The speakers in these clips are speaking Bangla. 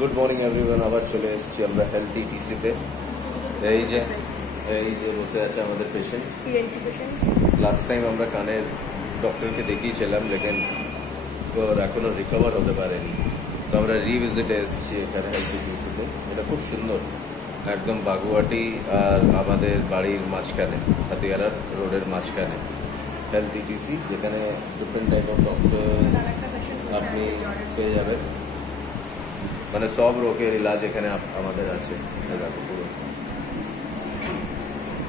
Good morning everyone. আবার চলে এসেছি আমরা হেলথ ইটিসিতে। এই যে বসে আছে আমাদের পেশেন্ট। লাস্ট টাইম আমরা কানের ডক্টরকে দেখিয়েছিলাম, লেকিন ওর এখনো রিকভার হতে পারেনি, তো আমরা রিভিজিটে এসেছি এখানে হেলথ ইটিসিতে। এটা খুব সুন্দর, একদম বাগুয়াটি আর আমাদের বাড়ির মাঝখানে, হাতিয়ারা রোডের মাঝখানে হেলথ ইটিসি, যেখানে ডিফারেন্ট টাইপ অফ ডক্টর আপনি পেয়ে যাবেন। মানে সব রোগের ইলাজ এখানে আমাদের আছে। দেখো পুরো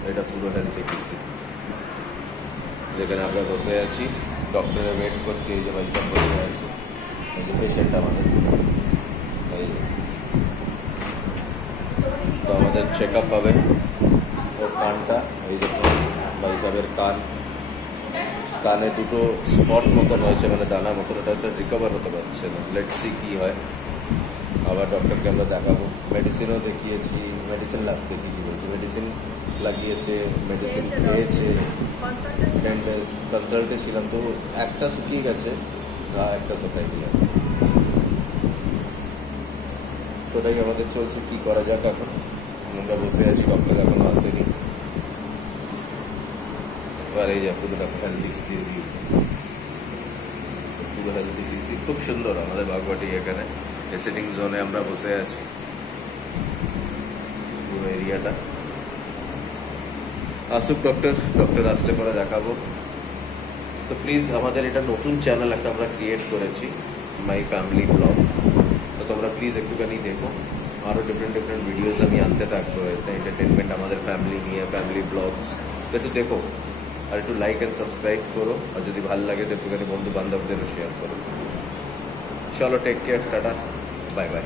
এটা পুরো হেলথ ইটিসি, যেখানে আমরা বসে আছি, ডক্টরের ওয়েট করছি। এই যে ভাই সব বসে আছে, এই যে পেশেন্ট আমাদের। এই তো আমাদের চেক আপ হবে ওর কানটা। এই যে ভাই সাহেবের কানে দুটো স্পট মতন হয়েছে, মানে দানা মতন, এটা রিকভার হতে পারছে না। লেটস সি কি হয়। আবার ডক্টরকে আমরা দেখাবো। মেডিসিনও দেখিয়েছি, মেডিসিন মেডিসিন লাগিয়েছে, মেডিসিন খেয়েছে। কনসাল্টে ছিলাম, তো একটা শুকিয়ে গেছে, একটা শুকাই দিলাম। তো ওটাই আমাদের চলছে, কি করা যাক। এখন আমরা বসে আছি, ডক্টর এখনো আসেনি। এবার এই যে পুরো খুব সুন্দর আমাদের বাগবাটি। এখানে সিটিং জোনে আমরা বসে আছি, পুরো এরিয়াটা। আসুক ডক্টর আসলে পরে দেখাবো। তো প্লিজ, আমাদের এটা নতুন চ্যানেল একটা আমরা ক্রিয়েট করেছি, মাই ফ্যামিলি ব্লগ। তো তোমরা প্লিজ একটুখানি দেখো, আরও ডিফারেন্ট ভিডিওস আমি আনতে থাকবো। এন্টারটেনমেন্ট আমাদের ফ্যামিলি নিয়ে, ফ্যামিলি ব্লগস। তো একটু দেখো, আর একটু লাইক অ্যান্ড সাবস্ক্রাইব করো, আর যদি ভালো লাগে তো একটুখানি বন্ধু বান্ধবদেরও শেয়ার করো। চলো, টেক কেয়ার, টাটা, বাই বাই।